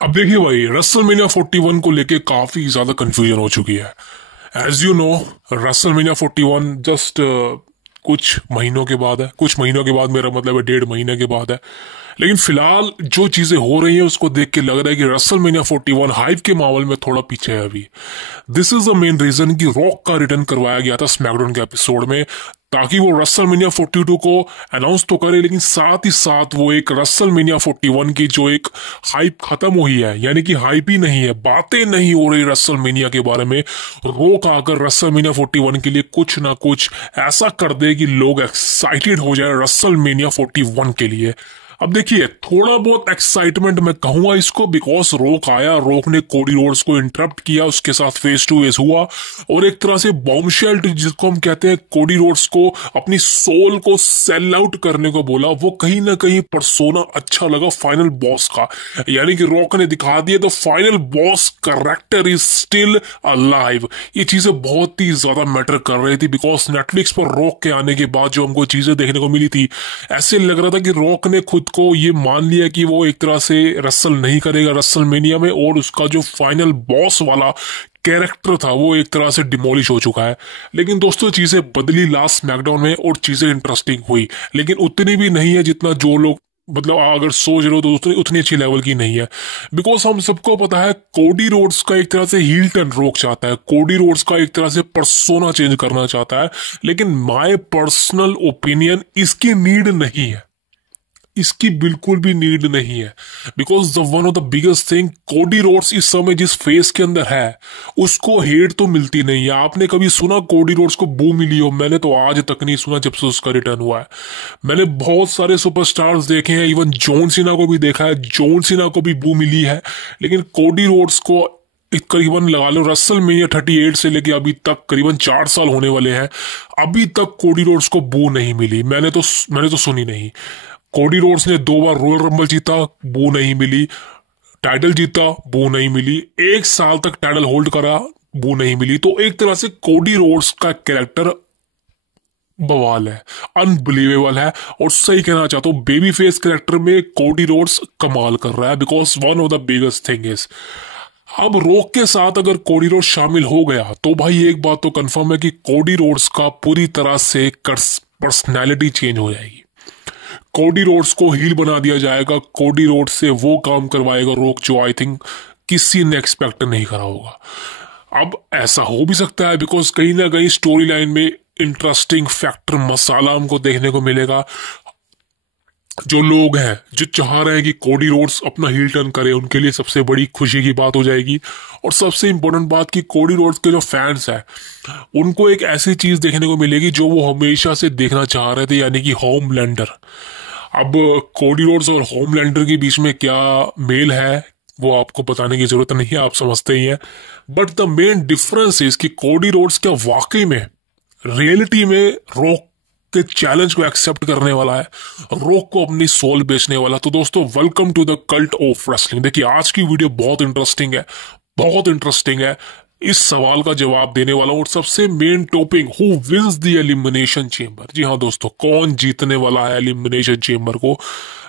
अब देखिए भाई, रेसलमेनिया 41 को लेके काफी ज्यादा कंफ्यूजन हो चुकी है। As you know, WrestleMania 41 just कुछ महीनों के बाद है। कुछ महीनों के बाद मेरा मतलब है 1.5 महीने के बाद है। लेकिन फिलहाल जो चीजें हो रही हैं उसको देख के लग रहा है कि रेसलमेनिया 41 हाइप के मामले में थोड़ा पीछे है अभी। This is the main reason कि रॉक का रिटर्न करवाया गया था स्मैकडाउन के एपिसोड में, ताकि वो रेसलमेनिया 42 को अनाउंस तो करे, लेकिन साथ ही साथ वो एक रेसलमेनिया 41 की जो एक हाइप खत्म हुई है, यानी कि हाइप ही नहीं है, बातें नहीं हो रही रेसलमेनिया के बारे में, रोक आकर रेसलमेनिया 41 के लिए कुछ ना कुछ ऐसा कर दे कि लोग एक्साइटेड हो जाए रेसलमेनिया 41 के लिए। अब देखिए, थोड़ा बहुत एक्साइटमेंट मैं कहूंगा इसको, बिकॉज रोक आया, रोक ने कोडी रोड्स को इंटरप्ट किया, उसके साथ फेस टू फेस हुआ और एक तरह से बॉम्बशेल जिसको हम कहते हैं, कोडी रोड्स को अपनी सोल को सेल आउट करने को बोला। वो कहीं ना कहीं पर्सोना अच्छा लगा फाइनल बॉस का, यानी कि रॉक ने दिखा दिया the final boss character is still alive. ये चीजें बहुत ही ज्यादा मैटर कर रही थी, बिकॉज नेटफ्लिक्स पर रॉक के आने के बाद जो हमको चीजें देखने को मिली थी, ऐसे लग रहा था कि रॉक ने खुद को ये मान लिया कि वो एक तरह से रसल नहीं करेगा रेसलमेनिया में, और उसका जो फाइनल बॉस वाला कैरेक्टर था वो एक तरह से डिमोलिश हो चुका है। लेकिन दोस्तों, चीजें बदली लास्ट स्मैकडाउन में और चीजें इंटरेस्टिंग हुई, लेकिन उतनी भी नहीं है जितना जो लोग मतलब अगर सोच रहे हो तो उतनी अच्छी लेवल की नहीं है। बिकॉज हम सबको पता है कोडी रोड्स का एक तरह से हील टर्न रोक चाहता है, कोडी रोड्स का एक तरह से पर्सोना चेंज करना चाहता है, लेकिन माय पर्सनल ओपिनियन इसकी नीड नहीं है, इसकी बिल्कुल भी नीड नहीं है। Because the one of the biggest thing, Cody Rhodes इस समय जिस फेस के अंदर है उसको हेट तो मिलती नहीं है। आपने कभी सुना कोडी रोड्स को बू मिली हो? मैंने तो आज तक नहीं सुना जब से उसका रिटर्न हुआ है। मैंने बहुत सारे सुपरस्टार्स देखे हैं, इवन जॉन सीना को भी देखा है, जॉन सीना को भी बू मिली है, लेकिन कोडी रोड्स को करीबन लगा लो रेसलमेनिया 38 से लेके अभी तक करीबन 4 साल होने वाले हैं, अभी तक कोडी रोड्स को बू नहीं मिली। मैंने तो सुनी नहीं। कोडी रोड्स ने 2 बार रॉयल रंबल जीता, बू नहीं मिली, टाइटल जीता, बू नहीं मिली, 1 साल तक टाइटल होल्ड करा, बू नहीं मिली। तो एक तरह से कोडी रोड्स का कैरेक्टर बवाल है, अनबिलीवेबल है, और सही कहना चाहता हूं बेबी फेस कैरेक्टर में कोडी रोड्स कमाल कर रहा है। Because one of the biggest thing is, अब रॉक के साथ अगर कोडी रोड्स शामिल हो गया तो भाई एक बात तो कंफर्म है कि कोडी रोड्स का पूरी तरह से पर्सनैलिटी चेंज हो जाएगी। कोडी रोड्स को हील बना दिया जाएगा, कोडी रोड्स से वो काम करवाएगा रॉक जो आई थिंक किसी ने एक्सपेक्ट नहीं करा होगा। अब ऐसा हो भी सकता है बिकॉज कहीं ना कहीं स्टोरी लाइन में इंटरेस्टिंग फैक्टर मसाला हमको देखने को मिलेगा। जो लोग हैं जो चाह रहे हैं कि कोडी रोड्स अपना हील टर्न करे, उनके लिए सबसे बड़ी खुशी की बात हो जाएगी। और सबसे इंपॉर्टेंट बात कि कोडी रोड्स के जो फैंस हैं उनको एक ऐसी चीज देखने को मिलेगी जो वो हमेशा से देखना चाह रहे थे, यानी कि होमलैंडर। अब कोडी रोड्स और होमलैंडर के बीच में क्या मेल है वो आपको बताने की जरूरत नहीं है, आप समझते ही हैं। But the main difference is कि कोडी रोड्स क्या वाकई में रियलिटी में रॉक के चैलेंज को एक्सेप्ट करने वाला है, रॉक को अपनी सोल बेचने वाला। तो दोस्तों, welcome to the cult of wrestling. देखिए, आज की वीडियो बहुत इंटरेस्टिंग है, बहुत इंटरेस्टिंग है। इस सवाल का जवाब देने वाला हूं, और सबसे main topic, who wins the elimination chamber. जी हाँ दोस्तों, कौन जीतने वाला है एलिमिनेशन चेंबर को।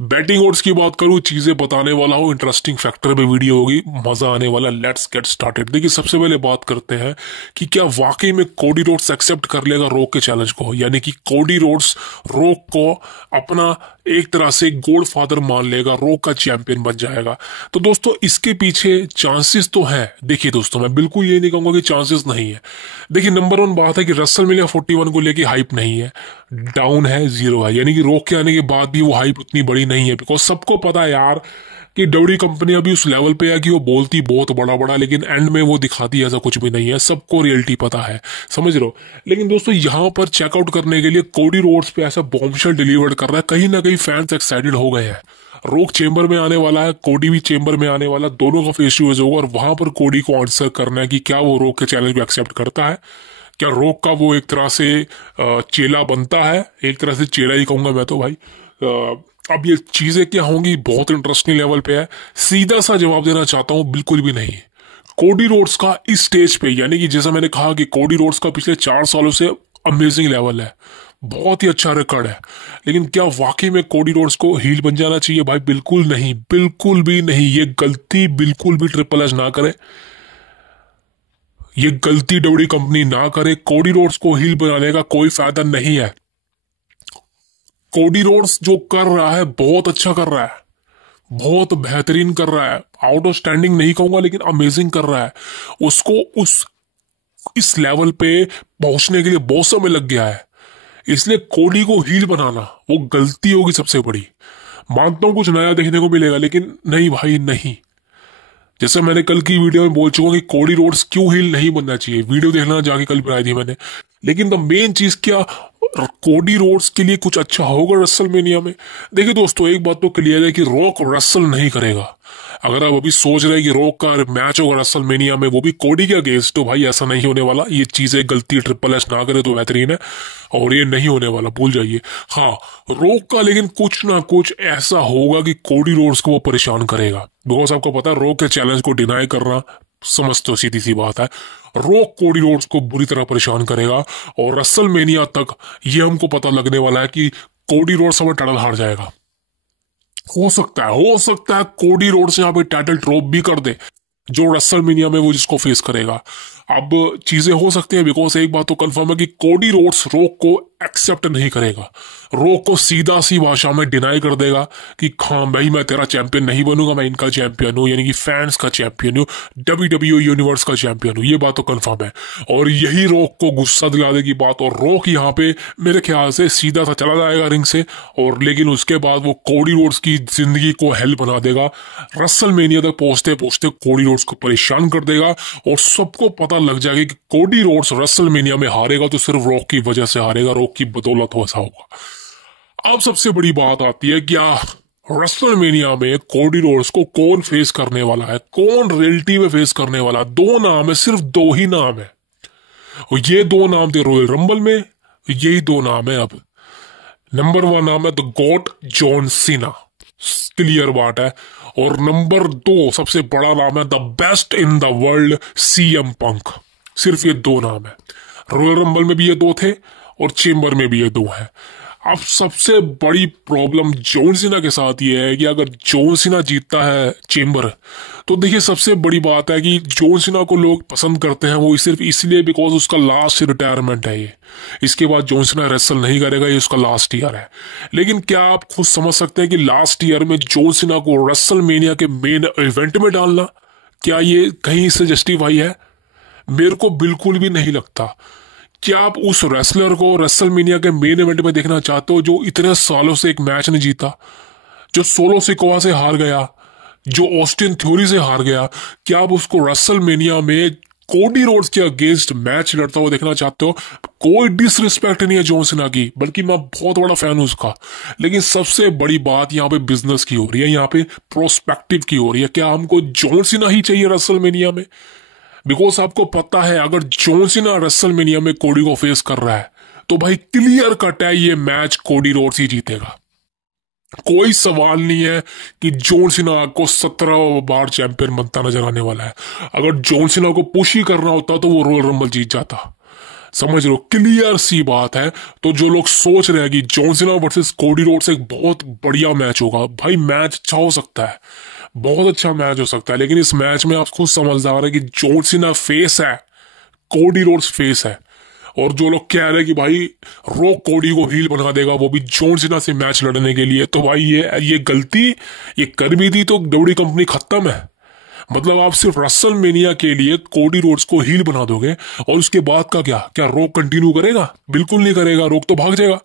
बैटिंग ओड्स की बात करूं, चीजें बताने वाला हूं, इंटरेस्टिंग फैक्टर पे वीडियो होगी, मजा आने वाला। Let's get started. देखिए, सबसे पहले बात करते हैं कि क्या वाकई में कोडी रोड्स एक्सेप्ट कर लेगा रॉक के चैलेंज को, यानी कि कोडी रोड्स रॉक को अपना एक तरह से गॉड फादर मान लेगा, रॉक का चैंपियन बन जाएगा। तो दोस्तों, इसके पीछे चांसेस तो है। देखिए दोस्तों, मैं बिल्कुल ये नहीं कहूंगा कि चांसेस नहीं है। देखिए, नंबर 1 बात है कि रेसलमेनिया 41 को लेके हाइप नहीं है, डाउन है, जीरो है, यानी कि रॉक के आने के बाद भी वो हाइप उतनी बड़ी नहीं है। बिकॉज सबको पता है यार कि डब्ल्यूडब्ल्यूई कंपनी अभी उस लेवल पे है कि वो बोलती बहुत बड़ा बड़ा, लेकिन एंड में वो दिखाती ऐसा कुछ भी नहीं है। सबको रियलिटी पता है, समझ रहे हो। लेकिन दोस्तों, यहां पर चेकआउट करने के लिए कोडी रोड्स पे ऐसा बॉम्बशेल डिलीवर्ड कर रहा है, कहीं ना कहीं फैंस एक्साइटेड हो गए हैं। रॉक चेंबर में आने वाला है, कोडी भी चेंबर में आने वाला, दोनों का फेस टू फेस होगा, और वहां पर कोडी को आंसर करना है कि क्या वो रॉक के चैलेंज को एक्सेप्ट करता है, क्या रॉक का वो एक तरह से चेला बनता है। एक तरह से चेला ही कहूंगा मैं तो भाई। अब ये चीजें क्या होंगी, बहुत इंटरेस्टिंग लेवल पे है। सीधा सा जवाब देना चाहता हूं, बिल्कुल भी नहीं। कोडी रोड्स का इस स्टेज पे, यानी कि जैसा मैंने कहा कि कोडी रोड्स का पिछले 4 सालों से अमेजिंग लेवल है, बहुत ही अच्छा रिकॉर्ड है। लेकिन क्या वाकई में कोडी रोड्स को हील बन जाना चाहिए? भाई बिल्कुल नहीं, बिल्कुल भी नहीं। ये गलती बिल्कुल भी ट्रिपल एच ना करे, ये गलती डब्ल्यू कंपनी ना करे। कोडी रोड्स को हील बनाने का कोई फायदा नहीं है। कोडी रोड्स जो कर रहा है बहुत अच्छा कर रहा है, बहुत बेहतरीन कर रहा है। आउट ऑफ स्टैंडिंग नहीं कहूंगा, लेकिन अमेजिंग कर रहा है। उसको उस इस लेवल पे पहुंचने के लिए बहुत समय लग गया है। इसलिए कोडी को हील बनाना वो गलती होगी सबसे बड़ी। मानता हूं कुछ नया देखने को मिलेगा, लेकिन नहीं भाई नहीं। जैसे मैंने कल की वीडियो में बोल चुका हूं कि कोडी रोड्स क्यों हील नहीं बनना चाहिए, वीडियो देखना जाके कल बनाई थी मैंने। लेकिन द मेन चीज क्या, कोडी रोड्स के लिए कुछ अच्छा होगा रेसलमेनिया में? देखिए दोस्तों, एक बात तो क्लियर है कि रॉक रेसल नहीं करेगा। अगर आप अभी सोच रहे हैं कि रॉक का मैच होगा रेसलमेनिया में वो भी कोडी के अगेंस्ट, तो भाई ऐसा नहीं होने वाला। ये चीजें गलती ट्रिपल एच ना करे तो बेहतरीन है, और ये नहीं होने वाला, भूल जाइए। हाँ, रॉक का लेकिन कुछ ना कुछ ऐसा होगा कि कोडी रोड्स को वो परेशान करेगा। बिकॉज आपको पता है रॉक के चैलेंज को डिनाई करना, समझ तो सीधी सी बात है, रॉक कोडी रोड्स को बुरी तरह परेशान करेगा। और रेसलमेनिया तक ये हमको पता लगने वाला है कि कोडी रोड्स हमें टाइटल हार जाएगा। हो सकता है कोडी रोड्स यहाँ पे टाइटल ड्रॉप भी कर दे, जो रेसलमेनिया में वो जिसको फेस करेगा। अब चीजें हो सकती है, बिकॉज एक बात तो कंफर्म है कि कोडी रोड्स रॉक को एक्सेप्ट नहीं करेगा। रॉक को सीधा सी भाषा में डिनाई कर देगा कि हाँ भाई मैं तेरा चैंपियन नहीं बनूंगा, मैं इनका चैंपियन हूं, यानी कि फैंस का चैंपियन हूं, WWE यूनिवर्स का चैंपियन हूं। ये बात तो कंफर्म है। और यही रॉक को गुस्सा दिला देगी बात, और रॉक यहाँ पे मेरे ख्याल से सीधा सा चला जाएगा रिंग से। और लेकिन उसके बाद वो कोडी रोड्स की जिंदगी को हेल बना देगा। रेसलमेनिया तक पहुंचते पहुंचते कोडी रोड्स को परेशान कर देगा, और सबको पता लग जाएगा कि कोडी रोड्स रेसलमेनिया में हारेगा तो सिर्फ रॉक की वजह से हारेगा, रॉक की बदौलत वैसा होगा। अब सबसे बड़ी बात आती है, क्या रेसलमेनिया में कोडी रोड्स को कौन फेस करने वाला है, कौन रियलिटी में फेस करने वाला है? दो नाम है, सिर्फ दो ही नाम है, और ये दो नाम थे रॉयल रंबल में, यही दो नाम है। अब नंबर 1 नाम है the God John Cena, clear बात है। और नंबर 2 सबसे बड़ा नाम है the best in the world CM पंक। सिर्फ ये दो नाम है। रॉयल रंबल में भी ये दो थे और चेंबर में भी ये दो है। अब सबसे बड़ी प्रॉब्लम जॉन सीना के साथ ये है कि अगर जॉन सीना जीतता है चेंबर, तो देखिए सबसे बड़ी बात है कि जॉन सीना को लोग पसंद करते हैं वो सिर्फ इसलिए बिकॉज उसका लास्ट रिटायरमेंट है ये। इसके बाद जॉन सीना रेसल नहीं करेगा, ये उसका लास्ट ईयर है। लेकिन क्या आप खुद समझ सकते हैं कि लास्ट ईयर में जॉन सीना को रेसलमेनिया के मेन इवेंट में डालना, क्या ये कहीं से जस्टिफाई है? मेरे को बिल्कुल भी नहीं लगता। क्या आप उस रेसलर को रेसलमेनिया के मेन इवेंट में देखना चाहते हो जो इतने सालों से एक मैच नहीं जीता, जो सोलो सिकोवा से हार गया, जो ऑस्टिन थ्योरी से हार गया? क्या आप उसको रेसलमेनिया में कोडी रोड्स के अगेंस्ट मैच लड़ता हुआ देखना चाहते हो? कोई डिसरिस्पेक्ट नहीं है जॉन सीना की, बल्कि मैं बहुत बड़ा फैन हूं उसका। लेकिन सबसे बड़ी बात यहाँ पे बिजनेस की हो रही है, यहाँ पे प्रोस्पेक्टिव की हो रही है। क्या हमको जॉन सीना ही चाहिए रेसलमेनिया में? बिकॉज आपको पता है अगर जॉन सीना रेसलमेनिया में कोडी को फेस कर रहा है तो भाई क्लियर कट है ये मैच कोडी रोड्स ही जीतेगा। कोई सवाल नहीं है कि जॉन सीना को 17 बार चैंपियन बनता नजर आने वाला है। अगर जॉन सीना को पुश ही करना होता तो वो रॉयल रंबल जीत जाता। समझ लो, क्लियर सी बात है। तो जो लोग सोच रहे हैं कि John Cena versus Cody Rhodes एक बहुत बढ़िया मैच होगा, भाई मैच अच्छा हो सकता है, बहुत अच्छा मैच हो सकता है। लेकिन इस मैच में आप खुद समझदार है कि जॉन सीना फेस है, कोडी रोड्स फेस है। और जो लोग कह रहे हैं कि भाई रॉक कोडी को हील बना देगा वो भी जॉन सीना से मैच लड़ने के लिए, तो भाई ये गलती ये कर भी दी तो डब्ल्यू कंपनी खत्म है। मतलब आप सिर्फ रेसलमेनिया के लिए कोडी रोड्स को हील बना दोगे और उसके बाद का क्या रॉक कंटिन्यू करेगा? बिल्कुल नहीं करेगा, रॉक तो भाग जाएगा।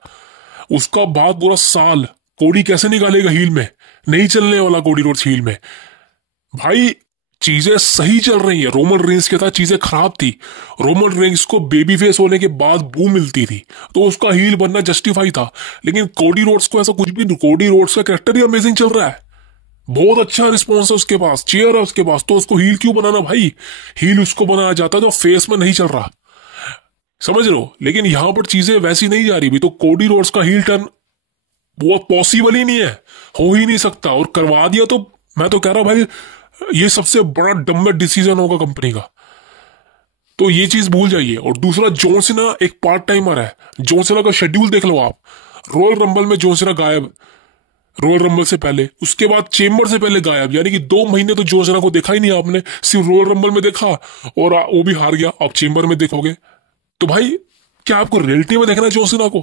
उसका बाद पूरा साल कोडी कैसे निकालेगा हील में? नहीं चलने वाला कोडी रोड्स हील में। भाई चीजें सही चल रही है, रोमन रेंस के साथ चीजें खराब थी। रोमन रेंस को बेबी फेस होने के बाद बू मिलती थी तो उसका हील बनना जस्टिफाई था। लेकिन कोडी रोड्स को ऐसा कुछ भी नहीं, कोडी रोड्स का कैरेक्टर ही अमेजिंग चल रहा है, बहुत अच्छा रिस्पॉन्स है उसके पास, चेयर है उसके पास, तो उसको हील क्यों बनाना भाई? हील उसको बनाया जाता जो फेस में नहीं चल रहा, समझ लो। लेकिन यहां पर चीजें वैसी नहीं जा रही भी, तो कोडी रोड्स का हील टर्न वो पॉसिबल ही नहीं है, हो ही नहीं सकता। और करवा दिया तो मैं तो कह रहा हूं भाई ये सबसे बड़ा डम्बर डिसीजन होगा कंपनी का। तो ये चीज भूल जाइए। और दूसरा, जॉन सीना एक पार्ट टाइमर है। जॉन सीना का शेड्यूल देख लो आप, रॉयल रंबल में जॉन सीना गायब, रॉयल रंबल से पहले, उसके बाद चेम्बर से पहले गायब, यानी कि 2 महीने तो जॉन सीना को देखा ही नहीं आपने, सिर्फ रॉयल रंबल में देखा और वो भी हार गया। अब चेम्बर में देखोगे तो भाई क्या आपको रियलिटी में देखना है जॉन सीना को?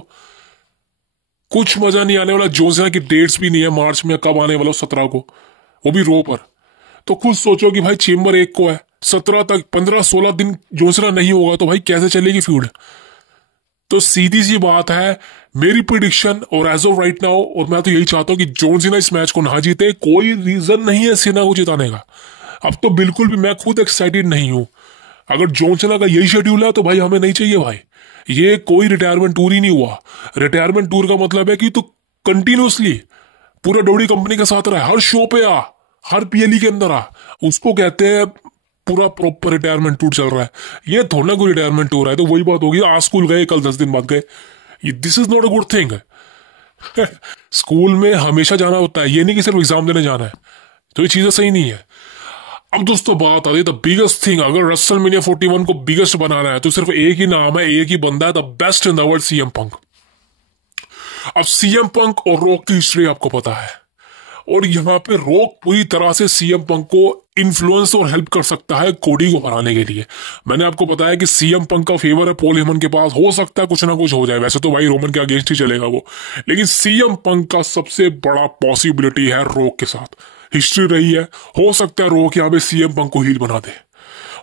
कुछ मजा नहीं आने वाला। जॉन सीना की डेट्स भी नहीं है मार्च में, कब आने वाला 17 को, वो भी रो पर। तो खुद सोचो कि भाई चेम्बर 1 को है, 17 तक 15-16 दिन जॉन सीना नहीं होगा तो भाई कैसे चलेगी फ्यूड? तो सीधी सी बात है, मेरी प्रिडिक्शन और एज ऑफ राइट नाउ, और मैं तो यही चाहता हूं कि जॉन सीना इस मैच को ना जीते। कोई रीजन नहीं है सीना को जिताने का। अब तो बिल्कुल भी मैं खुद एक्साइटेड नहीं हूं। अगर जॉन सीना का यही शेड्यूल है तो भाई हमें नहीं चाहिए भाई। ये कोई रिटायरमेंट टूर ही नहीं हुआ। रिटायरमेंट टूर का मतलब है कि तू कंटिन्यूसली पूरा डोडी कंपनी के साथ रहा, हर शो पे आ, हर पीएलई के अंदर आ, उसको कहते हैं पूरा प्रॉपर रिटायरमेंट टूर चल रहा है। ये थोड़ा ना कोई रिटायरमेंट टूर है। तो वही बात होगी, आज स्कूल गए, कल 10 दिन बाद गए। This is not a good thing. School में हमेशा जाना होता है, ये नहीं कि सिर्फ एग्जाम देने जाना है। तो ये चीजें सही नहीं है। अब दोस्तों बात आती है द बिगेस्ट थिंग। अगर रेसलमेनिया 41 को बिगेस्ट बनाना है तो सिर्फ एक ही नाम है, एक ही बंदा है, the best in the world, CM Punk. अब सीएम पंक और रॉक की हिस्ट्री आपको पता है, और यहां पे रॉक पूरी तरह से सीएम पंक को इन्फ्लुएंस और हेल्प कर सकता है कोडी को हराने के लिए। मैंने आपको बताया कि सीएम पंक का फेवर है पॉल हेमन के पास, हो सकता है कुछ ना कुछ हो जाए। वैसे तो भाई रोमन के अगेंस्ट ही चलेगा वो, लेकिन सीएम पंक का सबसे बड़ा पॉसिबिलिटी है रॉक के साथ। हिस्ट्री रही है, हो सकता है रॉक यहां पे सीएम पंक को हील बना दे,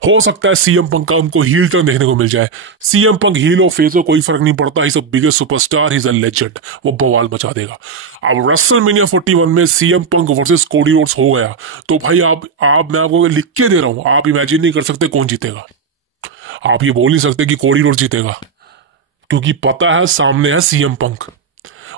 हो सकता है सीएम पंक का हमको हील टर्न देखने को मिल जाए। सीएम पंक हील और फेस को कोई फर्क नहीं पड़ता, is a biggest superstar, is a legend, वो बवाल मचा देगा। अब रेसलमेनिया 41 में CM Punk versus Cody Rhodes हो गया तो भाई आप मैं आपको लिख के दे रहा हूं, आप इमेजिन नहीं कर सकते कौन जीतेगा। आप ये बोल नहीं सकते कि कोडी रोड्स जीतेगा, क्योंकि पता है सामने है सीएम पंक,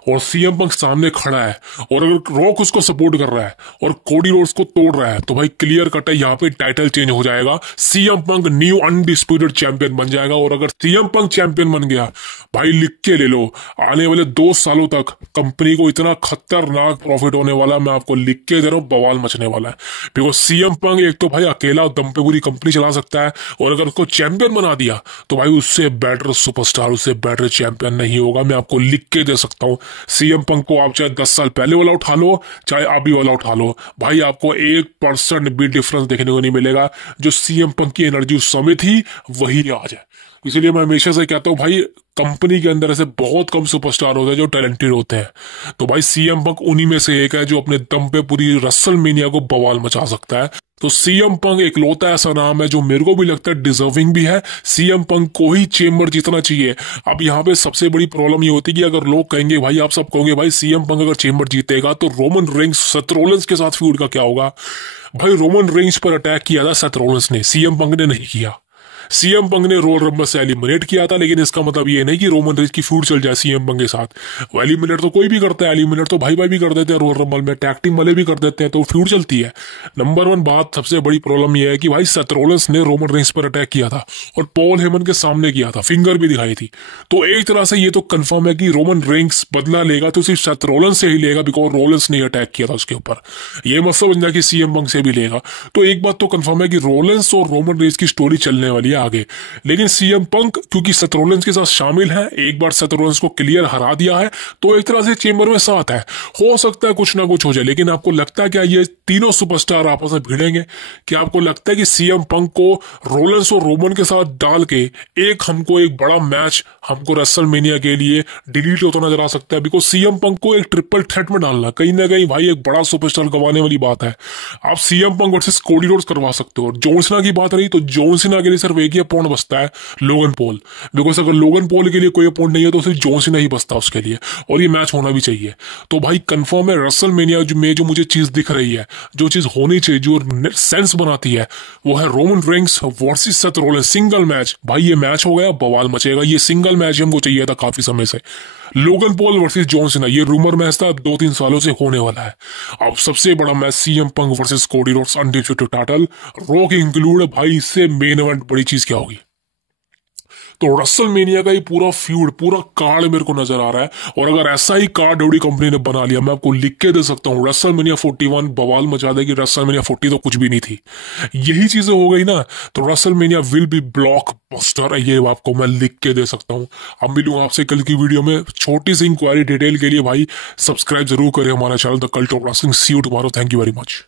और सीएम पंक सामने खड़ा है, और अगर रॉक उसको सपोर्ट कर रहा है और कोडी रोड्स को तोड़ रहा है तो भाई क्लियर कट है, यहाँ पे टाइटल चेंज हो जाएगा। CM Punk new undisputed champion बन जाएगा, और अगर सीएम पंक चैंपियन बन गया भाई लिख के ले लो, आने वाले 2 सालों तक कंपनी को इतना खतरनाक प्रॉफिट होने वाला, मैं आपको लिख के दे रहा हूँ, बवाल मचने वाला है। बिकॉज सीएम पंक एक तो भाई अकेला दम पे पूरी कंपनी चला सकता है, और अगर उसको चैंपियन बना दिया तो भाई उससे बेटर सुपरस्टार, उससे बेटर चैंपियन नहीं होगा, मैं आपको लिख के दे सकता हूँ। सीएम पंक को आप चाहे 10 साल पहले वाला उठा लो, चाहे अभी वाला उठा लो, भाई आपको 1% भी डिफरेंस देखने को नहीं मिलेगा। जो सीएम पंक की एनर्जी उस समय थी वही आज है। इसीलिए मैं हमेशा से कहता हूं भाई, कंपनी के अंदर ऐसे बहुत कम सुपरस्टार होते हैं जो टैलेंटेड होते हैं, तो भाई सीएम पंक उन्हीं में से एक है जो अपने दम पे पूरी रेसलमेनिया को बवाल मचा सकता है। तो सीएम पंक इकलौता ऐसा नाम है जो मेरे को भी लगता है डिजर्विंग भी है। सीएम पंक को ही चेम्बर जीतना चाहिए। अब यहाँ पे सबसे बड़ी प्रॉब्लम ये होती है कि अगर लोग कहेंगे, भाई आप सब कहोगे भाई सीएम पंक अगर चेम्बर जीतेगा तो रोमन रेंस सेथ रॉलिंस के साथ फ्यूड का क्या होगा? भाई रोमन रेंस पर अटैक किया था सेथ रॉलिंस ने, सीएम पंक ने नहीं किया। सीएम पंक ने रॉयल रंबल से एलिमिनेट किया था, लेकिन इसका मतलब ये नहीं कि रोमन रेंस की फ्यूड चल जाए सीएम पंक के साथ। वो एलिमिनेट तो कोई भी करता है, एलिमिनेट तो भाई भाई भी कर देते हैं रॉयल रंबल में, टैग टीम वाले भी कर देते हैं, तो फ्यूड चलती है। नंबर 1 बात, सबसे बड़ी प्रॉब्लम यह है कि भाई सेथ रॉलिंस ने रोमन रेंस पर अटैक किया था और पॉल हेमन के सामने किया था, फिंगर भी दिखाई थी। तो एक तरह से ये तो कंफर्म है कि रोमन रेंस बदला लेगा तो सिर्फ सेथ रॉलिंस से ही लेगा, बिकॉज रॉलिंस ने अटैक किया था उसके ऊपर। ये मत समझना कि सीएम पंक से भी लेगा। तो एक बात तो कंफर्म है कि रॉलिंस और रोमन रेंस की स्टोरी चलने वाली है आगे। लेकिन सीएम पंक क्योंकि सेथ रॉलिंस के साथ शामिल है, एक बार सेथ रॉलिंस को क्लियर हरा दिया है, तो एक तरह से चेम्बर में साथ है। हो सकता है कुछ ना कुछ हो जाए, लेकिन आपको लगता है क्या ये तीनों सुपरस्टार आपस में भिड़ेंगे? क्या आपको लगता है कि सीएम पंक को रॉलिंस और रोमन के साथ डाल के हमको एक बड़ा मैच हमको रेसलमेनिया के लिए डिलीट होता नजर आ सकता है? बिकॉज सीएम पंक को एक ट्रिपल थ्रेट में डालना कहीं ना कहीं भाई एक बड़ा सुपरस्टार गंवाने वाली बात है। आप CM Punk versus Cody Rhodes करवा सकते हो। जॉन सीना की बात रही तो जॉन सीना के लिए सिर्फ एक ही अपोनेंट बचता है, लोगन पॉल। बिकॉज अगर लोगन पॉल के लिए कोई अपोनेंट नहीं है तो सिर्फ जॉन सीना ही बचता उसके लिए, और ये मैच होना भी चाहिए। तो भाई कंफर्म है रेसलमेनिया में जो मुझे चीज दिख रही है, जो चीज होनी चाहिए, जो सेंस बनाती है, वो है Roman Reigns versus Seth Rollins single match. भाई ये मैच हो गया, बवाल मचेगा। ये सिंगल मैच हमको चाहिए था काफी समय से। Logan Paul versus John Cena, ये रूमर मैच था, 2-3 सालों से होने वाला है। अब सबसे बड़ा match CM Punk versus Cody Rhodes undisputed title, rock include. भाई इससे मेन इवेंट बड़ी चीज क्या होगी? तो रसलमेनिया का ये पूरा फ्यूड, पूरा कार्ड मेरे को नजर आ रहा है। और अगर ऐसा ही कार्ड डब्ल्यू कंपनी ने बना लिया, मैं आपको लिख के दे सकता हूँ, रसलमेनिया 41 बवाल मचा देगी। रसलमेनिया 40 तो कुछ भी नहीं थी। यही चीजें हो गई ना, तो रसलमेनिया विल बी ब्लॉकबस्टर, ये आपको मैं लिख के दे सकता हूँ। अब मिलूंगा आपसे कल की वीडियो में। छोटी सी इंक्वायरी डिटेल के लिए भाई सब्सक्राइब जरूर करें हमारा channel the cult of wrestling. See you tomorrow. Thank you very much.